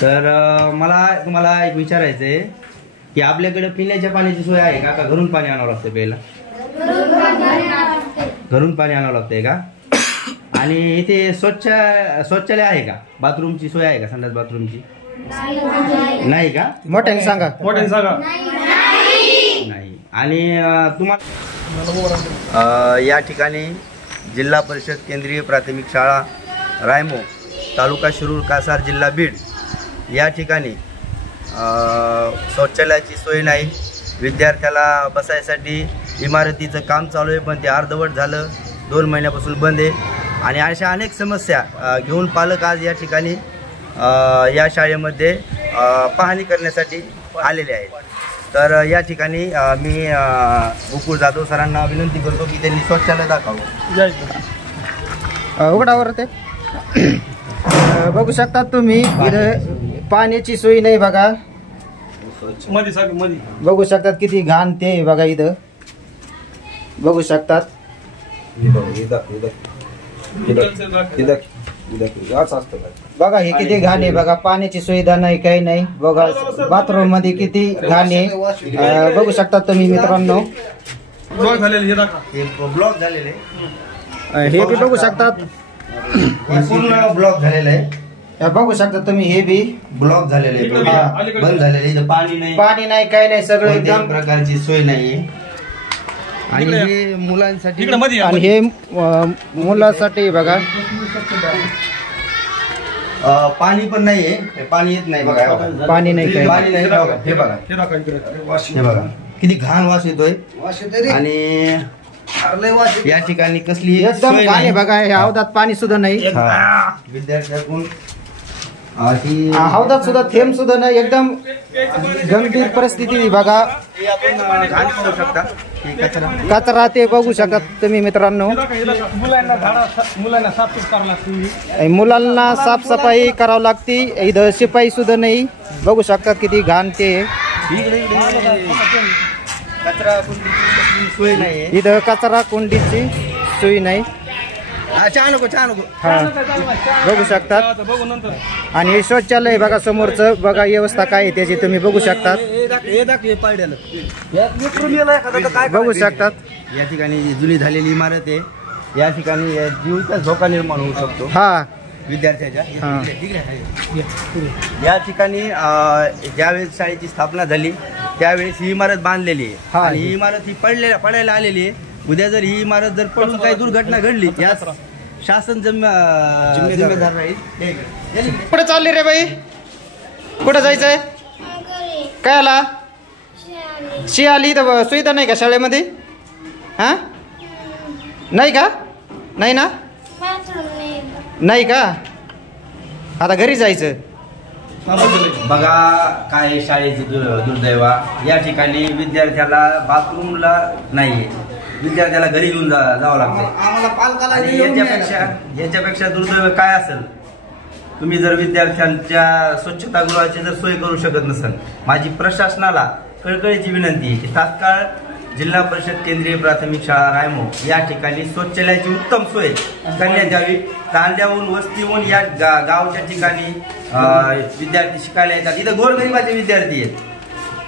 तर मला तुम्हाला एक विचारायचं आहे की आपल्याकडे पिण्याच्या पाण्याची सोय आहे का घरून पाणी आणावं लागतं प्यायला? घरून पाणी आणावं लागतंय का? आणि इथे शौचालय आहे का? बाथरूमची सोय आहे का? संडास बाथरूमची नाही का? मोठ्याने सांगा. नाही. आणि तुम्हाला या ठिकाणी जिल्हा परिषद केंद्रीय प्राथमिक शाळा रायमो, तालुका शिरूर, कासार, जिल्हा बीड या ठिकाणी शौचालयाची सोय नाही. विद्यार्थ्याला बसायसाठी इमारतीचं काम चालू आहे, पण ते अर्धवट झालं, 2 महिन्यापासून बंद आहे. आणि अशा अनेक समस्या घेऊन पालक आज या ठिकाणी या शाळेमध्ये पाहणी करण्यासाठी आलेले आहेत. तर या ठिकाणी मी गोकुळ जाधव सरांना विनंती करतो की त्यांनी शौचालय दाखवावं. उघडावर ते बघू शकता तुम्ही. इथं पाण्याची सोय नाही बघा. बघू शकतात किती घाण ते बघा. इथं बघू शकतात. बघा हे किती घाण आहे बघा. पाण्याची सुविधा नाही, काही नाही बघा. बाथरूम मध्ये किती घाण आहे बघू शकता तुम्ही मित्रांनो. ब्लॉक झालेले हे बी बघू शकतात. पूर्ण ब्लॉक झालेलं आहे. बघू शकता तुम्ही. हे बी ब्लॉक झालेले आहे, बंद झालेले. इथं पाणी नाही, काही नाही, सगळं एकदम प्रकारची सोय नाहीये. आणि हे मुलांसाठी आणि हे मुलांसाठी बघा. पाणी पण नाहीये, पाणी येत नाही बघा. पाणी नाही, काही पाणी नाही. हे बघा, हे बघा किती घाण वास येतोय. आणि या ठिकाणी कसली एकदम घाण आहे बघा. हे हौदात पाणी सुद्धा नाही. विद्यार्थ्याकडून हौदात सुद्धा थेंब सुद्धा नाही. एकदम गंभीर परिस्थिती बघा. कचरा ते बघू शकता तुम्ही मित्रांनो. मुलांना साफसफाई करावी लागते. इथं शिपाई सुद्धा नाही. बघू शकता किती घाण ते. इथं कचरा कुंडीची सोय नाही. हा बघू शकतात. आणि हे शौचालय बघा समोरचं बघा. व्यवस्था काय आहे त्याची तुम्ही बघू शकतात. बघू शकतात. या ठिकाणी जुनी झालेली इमारत आहे. या ठिकाणी जीवितच धोका निर्माण होऊ शकतो हा विद्यार्थ्याच्या. या ठिकाणी ज्यावेळेस शाळेची स्थापना झाली त्यावेळेस ही इमारत बांधलेली आहे. आणि ही इमारत ही पडायला आलेली आहे. उद्या जर ही इमारत जर पडून काही दुर्घटना घडली या शासन जिम्मेदार राहील. कुठे चालली रे बाई? कुठं जायचंय? काय आला? आली तर सुविधा नाही का शाळेमध्ये? हा नाही का? नाही ना? नाही का? आता घरी जायचं. बघा काय शाळेची दुर्दैवा. या ठिकाणी विद्यार्थ्याला बाथरूमला नाहीये. विद्यार्थ्याला घरी घेऊन जावं लागतं. आणि याच्यापेक्षा दुर्दैव काय असेल? तुम्ही जर विद्यार्थ्यांच्या स्वच्छतागृहाची जर सोय करू शकत नसाल, माझी प्रशासनाला कळकळीची विनंती आहे की तात्काळ जिल्हा परिषद केंद्रीय प्राथमिक शाळा रायमो या ठिकाणी शौचालयाची उत्तम सोय करण्यात यावी. तांड्याहून वस्तीहून या गावच्या ठिकाणी विद्यार्थी शिकायला येतात. इथं गोरगरिबाचे विद्यार्थी आहेत,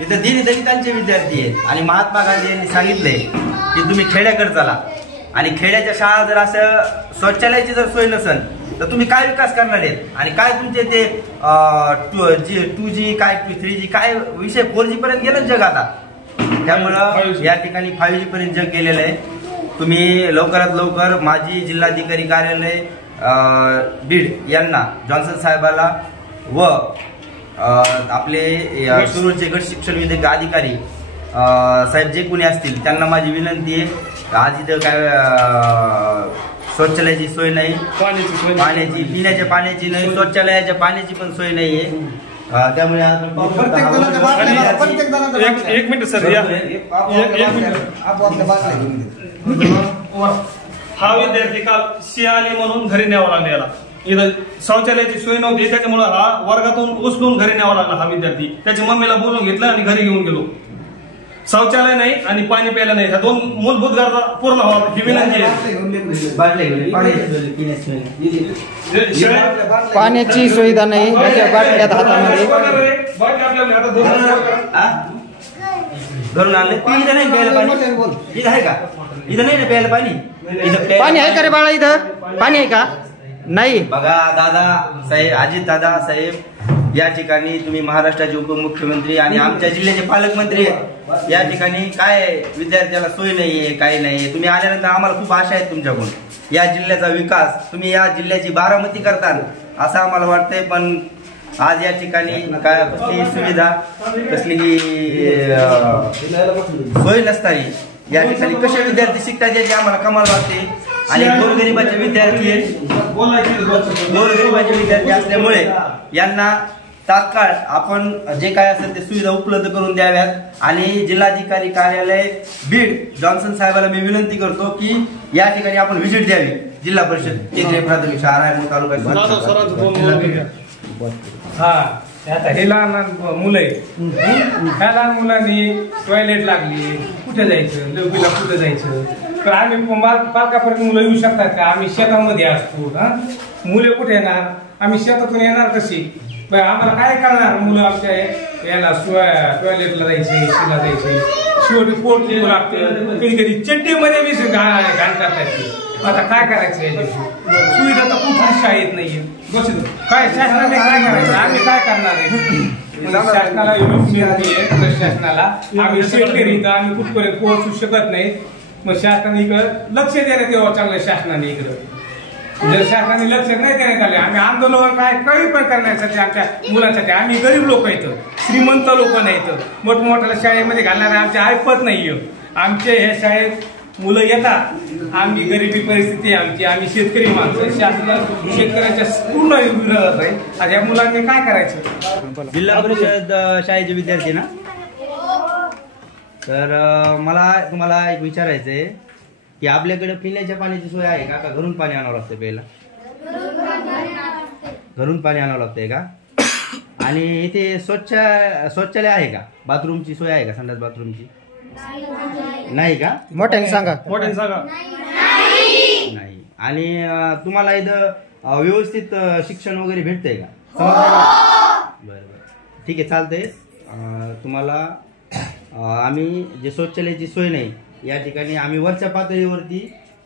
इथं दलितांचे विद्यार्थी आहेत. आणि महात्मा गांधी यांनी सांगितलंय की तुम्ही खेड्याकडे चला. आणि खेड्याच्या शाळा जर असं शौचालयाची जर सोय नसेल तर तुम्ही काय विकास करणार आहेत? आणि काय तुमचे ते 2G काय 3G काय विषय 4G पर्यंत गेलं जग आता. त्यामुळं या ठिकाणी 5G पर्यंत जग गेलेलं आहे. तुम्ही लवकरात लवकर माजी जिल्हाधिकारी कार्यालय बीड यांना, जॉन्सन साहेबाला व आपले शिरूरचे गट शिक्षण विभाग अधिकारी साहेब जे कोणी असतील त्यांना माझी विनंती आहे. आज इथं काय शौचालयाची सोय नाही, पाण्याची पिण्याच्या पाण्याची नाही, शौचालयाच्या पाण्याची पण सोय नाहीये. त्यामुळे एक मिनिट सर, हा विद्यार्थी काल आली म्हणून घरी न्यावा लागला. याला इथं शौचालयाची सोय नव्हती, त्याच्यामुळे हा वर्गातून उचलून घरी न्यावा लागला. हा विद्यार्थी त्याच्या मम्मीला बोलून घेतला आणि घरी घेऊन गेलो. शौचालय नाही आणि पाणी प्यायला नाही, ह्या 2 मूलभूत गरजा पूर्ण व्हाव्या ही विनंती आहे. पाण्याची सुविधा नाही, याच्या बाटल्यात हातामध्ये. घरून आणले इथं नाही प्यायला पाणी, इथं आहे का? इथं नाही ना प्यायला पाणी, इथं पाणी आहे का रे बाळा? इथं पाणी आहे का? नाही. बघा दादा साहेब, अजित दादा साहेब, या ठिकाणी तुम्ही महाराष्ट्राचे उपमुख्यमंत्री आणि आमच्या जिल्ह्याचे पालकमंत्री आहेत. या ठिकाणी काय विद्यार्थ्याला सोय नाहीये, काही नाहीये. तुम्ही आल्यानंतर आम्हाला खूप आशा आहेत तुमच्याकडून. या जिल्ह्याचा विकास तुम्ही या जिल्ह्याची बारामती करताल असं आम्हाला वाटतंय, पण आज या ठिकाणी काय कसली सुविधा कसलीही सोय नसताना या ठिकाणी कसे विद्यार्थी शिकतात याची आम्हाला कमाल वाटते. आणि गोरगरिबाचे विद्यार्थी आहेत, गोरगरिबाचे विद्यार्थी असल्यामुळे यांना तात्काळ आपण जे काय असेल ते सुविधा उपलब्ध करून द्याव्यात. आणि जिल्हाधिकारी कार्यालय बीड जॉन्सन साहेबांना मी विनंती करतो की या ठिकाणी आपण व्हिजिट द्यावी. जिल्हा परिषद केंद्रीय प्राथमिक शाळा आहे तालुक्यात. हा आता हे लहान लहान मुलं आहे, ह्या लहान मुलांनी टॉयलेट लागली, कुठे जायचं, लवकीला कुठे जायचं, तर आम्ही पालकापर्यंत मुलं येऊ शकतात का? आम्ही शेतामध्ये असतो, मुले कुठे येणार? आम्ही शेतातून येणार कशी? आम्हाला काय करणार? मुलं आमच्या याला टॉयलेटला जायचे, शिला जायचे, शेवटी पोट लागते, कधी कधी चड्डीमध्ये बी घाण करतात. आता काय करायचं याच्याशी? सुविधा तर खूप शाळेत नाहीये. काय शासनाने काय करायचं? आम्ही काय करणार आहे? शासनाला विनंती आहे, प्रशासनाला. आम्ही शेतकरी तर आम्ही कुठपर्यंत पोहोचू शकत नाही. मग शासनाने इकडं लक्ष देण्यात यावं चांगलं. शासनाने इकडं जर शासनाने लक्ष नाही देण्यात आले, आम्ही आंदोलन काय काही पण करण्यासाठी आमच्या मुलांसाठी. आम्ही गरीब लोक आहेत, श्रीमंत लोक नाहीत. मोठमोठ्या शाळेमध्ये घालणारे आमचे ऐकत नाही. आमचे हे शाळेत मुलं येतात, आम्ही गरिबी परिस्थिती आमची, आम्ही शेतकरी माणसं, शेतकऱ्यांच्या पूर्ण विरोधात आहे. आज या मुलांनी काय करायचं? जिल्हा परिषद शाळेचे विद्यार्थी ना, तर मला तुम्हाला एक विचारायचं आहे की आपल्याकडे पिण्याच्या पाण्याची सोय आहे का घरून पाणी आणावं लागतं? प्यायला घरून पाणी आणावं लागतंय का? आणि इथे शौचालय आहे का? बाथरूमची सोय आहे का? संडास बाथरूमची नाही का? मोठ्याने सांगा. नाही. आणि तुम्हाला इथं व्यवस्थित शिक्षण वगैरे भेटतंय का? बरं बरं, ठीक आहे, चालतंय. तुम्हाला आम्ही जे शौचालयाची सोय नाही या ठिकाणी आम्ही वरच्या पातळीवरती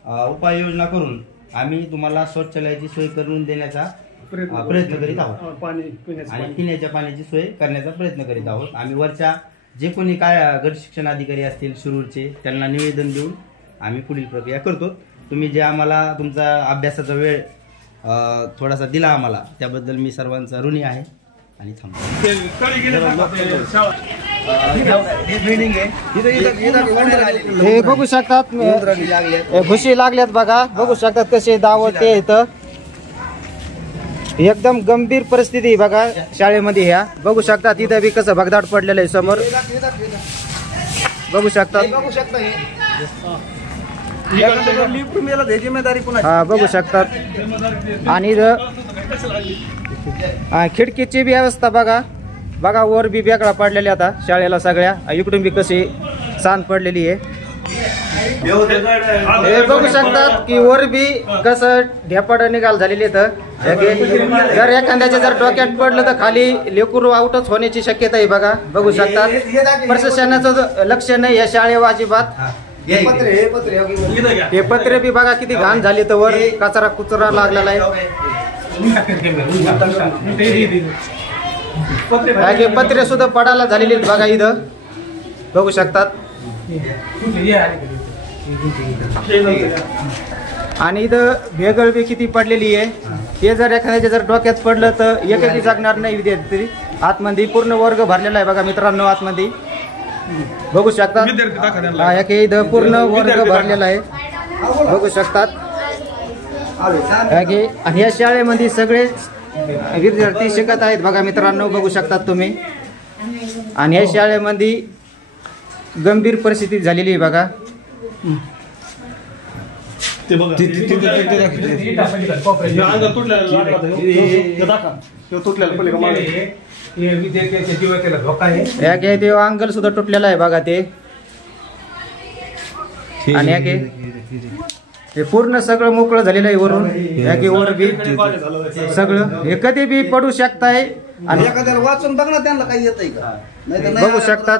उपाययोजना करून आम्ही तुम्हाला शौचालयाची सोय करून देण्याचा प्रयत्न करीत आहोत आणि पिण्याच्या पाण्याची सोय करण्याचा प्रयत्न करीत आहोत. आम्ही वरच्या जे कोणी काय गट शिक्षण अधिकारी असतील शिरूरचे त्यांना निवेदन देऊन आम्ही पुढील प्रक्रिया करतो. तुम्ही जे आम्हाला तुमचा अभ्यासाचा वेळ थोडासा दिला आम्हाला त्याबद्दल मी सर्वांचा ऋणी आहे आणि थांबतो. हे बघू शकतात, घुशी लागल्यात बघा. बघू शकतात कसे दावत ते इथं. एकदम गंभीर परिस्थिती बघा शाळेमध्ये. ह्या बघू शकतात इथं बी कसं भगदाड पडलेलं आहे समोर. बघू शकतात. हा बघू शकतात. आणि इथं खिडकीची बी व्यवस्था बघा. बघा वर बी बेकडा पडलेली आता शाळेला सगळ्या. इकडून बी कशी सांद पडलेली आहे. हे बघू शकतात की वर बी कसं ढेपाड निकाल झालेली तर जर एखाद्याच्या जर डोक्यात पडलं तर खाली लेकरू आउटच होण्याची शक्यता आहे बघा. बघू शकतात प्रशासनाचं लक्ष नाही या शाळेवर अजिबात. हे पत्रे बी बघा किती घाण झाली तर वर कचरा कुचरा लागलेला आहे. पत्रे सुद्धा पडायला झालेली बघा इथं. बघू शकतात. आणि इथं भेगळ बी किती पडलेली आहे. हे जर एखाद्याच्या जर डोक्यात पडलं तर एकही जागणार नाही विद्यार्थी. आतमध्ये पूर्ण वर्ग भरलेला आहे बघा मित्रांनो आतमध्ये. बघू शकतात इथं पूर्ण वर्ग भरलेला आहे. बघू शकतात. आणि या शाळेमध्ये सगळे विद्यार्थी शिकत आहेत बघा मित्रांनो. बघू शकतात तुम्ही. आणि या शाळेमध्ये गंभीर परिस्थिती झालेली आहे बघा. विद्यार्थ्याच्या जीवाला धोका आहे. अंगल सुद्धा तुटलेला आहे बघा. ते आणि याके हे पूर्ण सगळं मोकळं झालेलं आहे वरून, याके वर बी सगळं हे कधी बी पडू शकताय आणि एखाद्याला वाचून बघ ना त्यांना काही येतंय का, नाही तर नाही बघू आलं शकतात.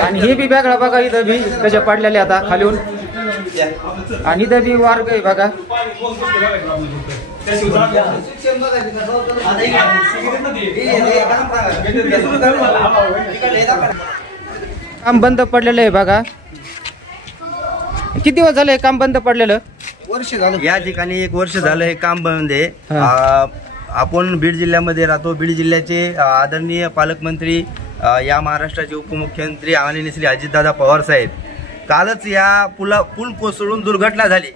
आणि हे बी बॅगळा बघा, इथं बी कशा पडलेल्या आता खालीहून, आणि इथं बी वार्ग आहे बघा. काम बंद पडलेलं आहे बघा. किती दिवस झालं हे काम बंद पडलेलं? वर्ष झालं. या ठिकाणी 1 वर्ष झालं हे काम बंद आहे. आपण बीड जिल्ह्यामध्ये राहतो. बीड जिल्ह्याचे आदरणीय पालकमंत्री, या महाराष्ट्राचे उपमुख्यमंत्री माननीय श्री अजितदादा पवार साहेब, कालच या पूल कोसळून दुर्घटना झाली.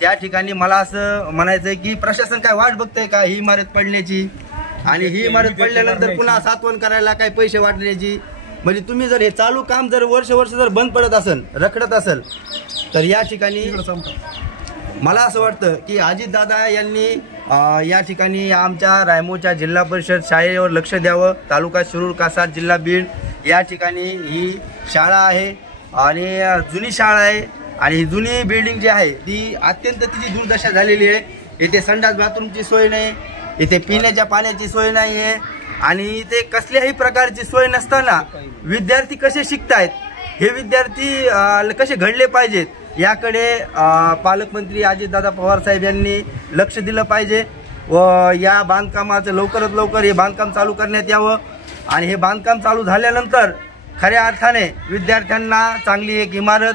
त्या ठिकाणी मला असं म्हणायचं आहे की प्रशासन काय वाट बघतंय का ही इमारत पडण्याची, आणि ही इमारत पडल्यानंतर पुन्हा सातवण करायला काय पैसे वाटण्याची. म्हणजे तुम्ही जर हे चालू काम जर वर्ष जर बंद पडत असेल, रखडत असेल, तर या ठिकाणी मला असं वाटतं की अजितदादा यांनी या ठिकाणी आमच्या रायमोच्या जिल्हा परिषद शाळेवर लक्ष द्यावं. तालुका शिरूर, कासार, जिल्हा बीड या ठिकाणी ही शाळा आहे आणि जुनी शाळा आहे. आणि ही जुनी बिल्डिंग जी आहे ती अत्यंत तिची दुर्दशा झालेली आहे. इथे संडास बाथरूमची सोय नाही, इथे पिण्याच्या पाण्याची सोय नाही आहे, आणि इथे कसल्याही प्रकारची सोय नसताना विद्यार्थी कसे शिकतायत, हे विद्यार्थी कसे घडले पाहिजेत, याकडे पालकमंत्री अजितदादा पवार साहेब यांनी लक्ष दिलं पाहिजे. व या बांधकामाचं लवकरात लवकर हे बांधकाम चालू करण्यात यावं. आणि हे बांधकाम चालू झाल्यानंतर खऱ्या अर्थाने विद्यार्थ्यांना चांगली एक इमारत,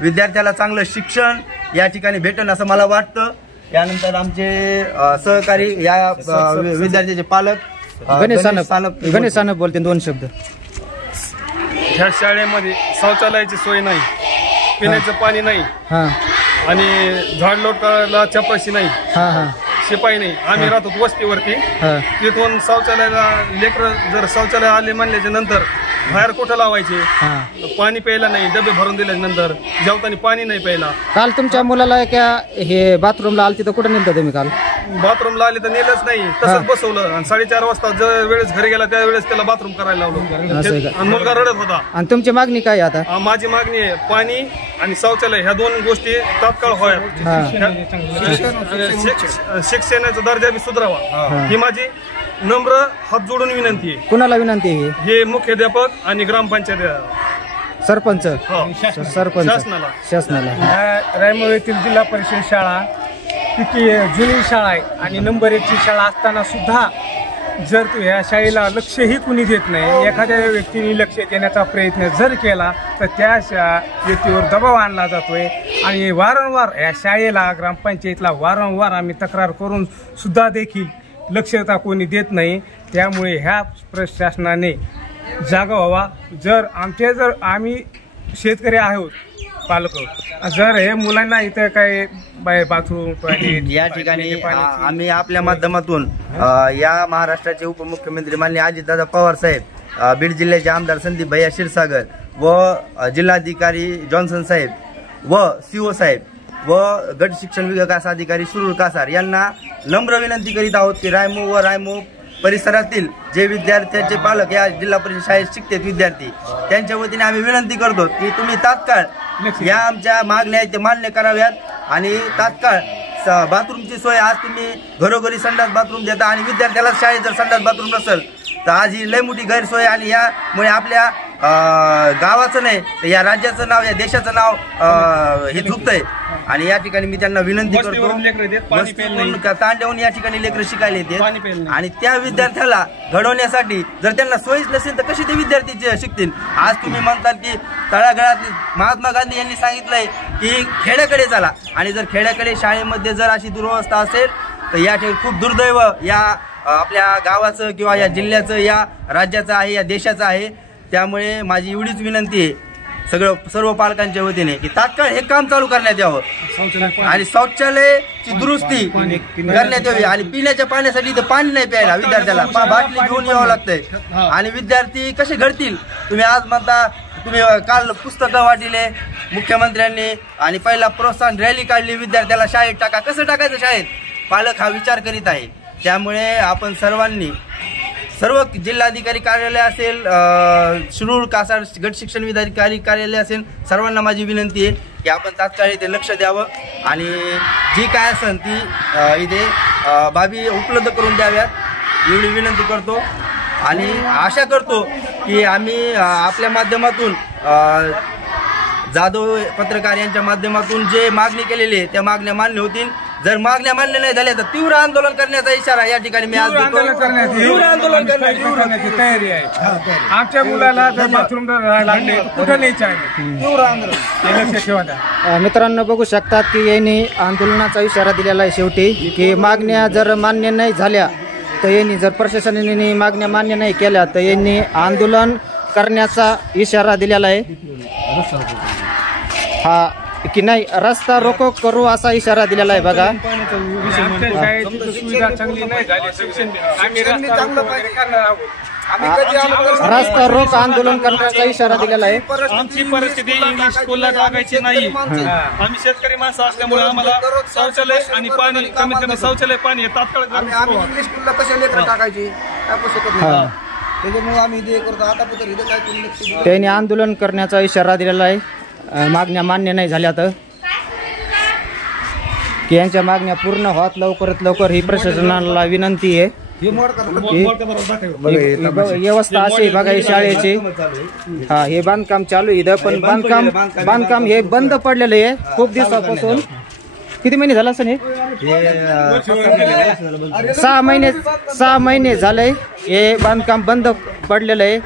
विद्यार्थ्याला चांगलं शिक्षण या ठिकाणी भेटेल असं मला वाटतं. यानंतर आमचे सहकारी या विद्यार्थ्याचे पालक गणेश सानप बोलते 2 शब्द. ह्या शाळेमध्ये शौचालयाची सोय नाही, पिण्याचं पाणी नाही, आणि झाडलोट करायला चपराशी नाही, शिपाई नाही. आम्ही राहतो वस्तीवरती, तिथून शौचालयाला लेकर जर शौचालय आले म्हणल्याच्या नंतर बाहेर कुठं लावायचे, पाणी प्यायला नाही, डबे भरून दिल्याच्या नंतर जेवताना पाणी नाही प्यायला. काल तुमच्या मुलाला हे बाथरूमला आलं, तिथं कुठं नेलं तुम्ही काल? बाथरूमला आले तर नेलंच नाही, तसंच बसवलं. आणि 4:30 वाजता ज्या वेळेस घरी गेला त्यावेळेस त्याला बाथरूम करायला लावलं, आणि मुलगा रडत होता. आणि तुमची मागणी काय आता? माझी मागणी आहे पाणी आणि शौचालय ह्या 2 गोष्टी तात्काळ व्हाव्यात. शिक्षणाचा दर्जा बी सुधारावा ही माझी नम्र हात जोडून विनंती आहे. कुणाला विनंती आहे? हे मुख्याध्यापक आणि ग्रामपंचायत सरपंच शासनाला. रायमोळ येथील जिल्हा परिषद शाळा किती जुनी शाळा आहे, आणि नंबर 1ची शाळा असताना सुद्धा जर ह्या शाळेला लक्षही कुणी देत नाही, एखाद्या व्यक्तीने लक्ष देण्याचा प्रयत्न जर केला तर त्या व्यक्तीवर दबाव आणला जातोय. आणि वारंवार या शाळेला ग्रामपंचायतीला वारंवार आम्ही तक्रार करून सुद्धा देखील लक्षता कोणी देत नाही. त्यामुळे ह्या प्रशासनाने जागा व्हावा. जर आम्ही शेतकरी आहोत पालक, जर हे मुलांना इथं काय बाथरूम टॉयलेट या ठिकाणी आम्ही आपल्या माध्यमातून या महाराष्ट्राचे उपमुख्यमंत्री माननीय अजितदादा पवार साहेब, बीड जिल्ह्याचे आमदार संदीप भैया क्षीरसागर व जिल्हाधिकारी जॉन्सन साहेब व CO साहेब व गट शिक्षण विकास अधिकारी शिरूर कासार यांना नम्र विनंती करीत आहोत की रायमो व रायमो परिसरातील जे विद्यार्थ्यांचे पालक या जिल्हा परिषद शाळेत शिकतात विद्यार्थी, त्यांच्या वतीने आम्ही विनंती करतो की तुम्ही तात्काळ या आमच्या मागण्या आहेत ते मान्य कराव्यात. आणि तात्काळ बाथरूमची सोय, आज तुम्ही घरोघरी संडास बाथरूम देता आणि विद्यार्थ्याला शाळेत जर संडास बाथरूम नसेल तर आज ही लय मोठी गैरसोय. आणि यामुळे आपल्या गावाचं नाही तर या राज्याचं नाव, या देशाचं नाव हे चुकतंय. आणि या ठिकाणी मी त्यांना विनंती करतो, तांड्याहून या ठिकाणी लेकरं शिकायला येते, आणि त्या विद्यार्थ्याला घडवण्यासाठी जर त्यांना सोयीच नसेल तर कशी ते विद्यार्थी शिकतील. आज तुम्ही म्हणतात की तळागाळात महात्मा गांधी यांनी सांगितलंय की खेड्याकडे चला, आणि जर खेड्याकडे शाळेमध्ये जर अशी दुरवस्था असेल तर या ठिकाणी खूप दुर्दैव या आपल्या गावाचं किंवा या जिल्ह्याचं, या राज्याचं आहे, या देशाचं आहे. त्यामुळे माझी एवढीच विनंती आहे सर्व पालकांच्या वतीने की तात्काळ हे काम चालू करण्यात यावं आणि शौचालयाची दुरुस्ती करण्यात यावी. आणि पिण्याच्या पाण्यासाठी इथे पाणी नाही प्यायला, विद्यार्थ्याला बाटली घेऊन यावं लागतंय. आणि विद्यार्थी कसे घडतील? तुम्ही आज म्हणता, तुम्ही काल पुस्तकं वाटिले मुख्यमंत्र्यांनी आणि पहिला प्रोत्साहन रॅली काढली, विद्यार्थ्याला शाळेत टाका. कसं टाकायचं शाळेत? पालक हा विचार करीत आहे. त्यामुळे आपण सर्वांनी सर्व जिल्हाधिकारी कार्यालय असेल, शिरूर कासार गट शिक्षण अधिकारी कार्यालय असेल, सर्वांना माझी विनंती आहे की आपण तात्काळ इथे लक्ष द्यावं आणि जी काय असेल ती इथे बाबी उपलब्ध करून द्याव्यात एवढी विनंती करतो आणि आशा करतो की आम्ही आपल्या माध्यमातून जाधव पत्रकार यांच्या माध्यमातून जे मागणी केलेली आहे त्या मागण्या मान्य होतील. जर मागण्या मान्य नाही झाल्या तर तीव्र आंदोलन करण्याचा इशारा या ठिकाणी मी आज देतो. तीव्र आंदोलन करण्याची तयारी आहे. आमच्या मुलाला जर बाथरूम लागले कुठं न्यायचं आहे, तीव्र आंदोलन हे लक्षात ठेवा. मित्रांनो बघू शकतात की यांनी आंदोलनाचा इशारा दिलेला आहे शेवटी की मागण्या जर मान्य नाही झाल्या तर यांनी, जर प्रशासनाने मागण्या मान्य नाही केल्या तर यांनी आंदोलन करण्याचा इशारा दिलेला आहे. हा की नाही रस्ता रोको करू असा इशारा दिलेला आहे बघा. सुविधा चांगली नाही झाली, आम्ही रस्ता रोक आंदोलन करण्याचा इशारा दिलेला आहे. आमची परिस्थिती इंग्लिश स्कूलला टाकायची नाही. आम्ही शेतकरी माणसं असल्यामुळे आम्हाला शौचालय आणि पाणी, कमीत कमी शौचालय पाणी तात्काळ इंग्लिश स्कूलला कशा लेकरं टाकायची टाकू शकत नाही. त्याच्यामुळे आम्ही जे करतो आता पण इथं काय कोणी लक्ष देत त्यांनी आंदोलन करण्याचा इशारा दिलेला आहे. मागण्या मान्य नाही झाल्या तर की यांच्या मागण्या पूर्ण व्हात लवकरात लवकर ही प्रशासनाला विनंती आहे. व्यवस्था अशी बघा ही शाळेची. हा हे बांधकाम चालू इथं पण बांधकाम हे बंद पडलेलं आहे खूप दिवसापासून. किती महिने झाला असं हे 6 महिने झालंय हे बांधकाम बंद पडलेलं आहे.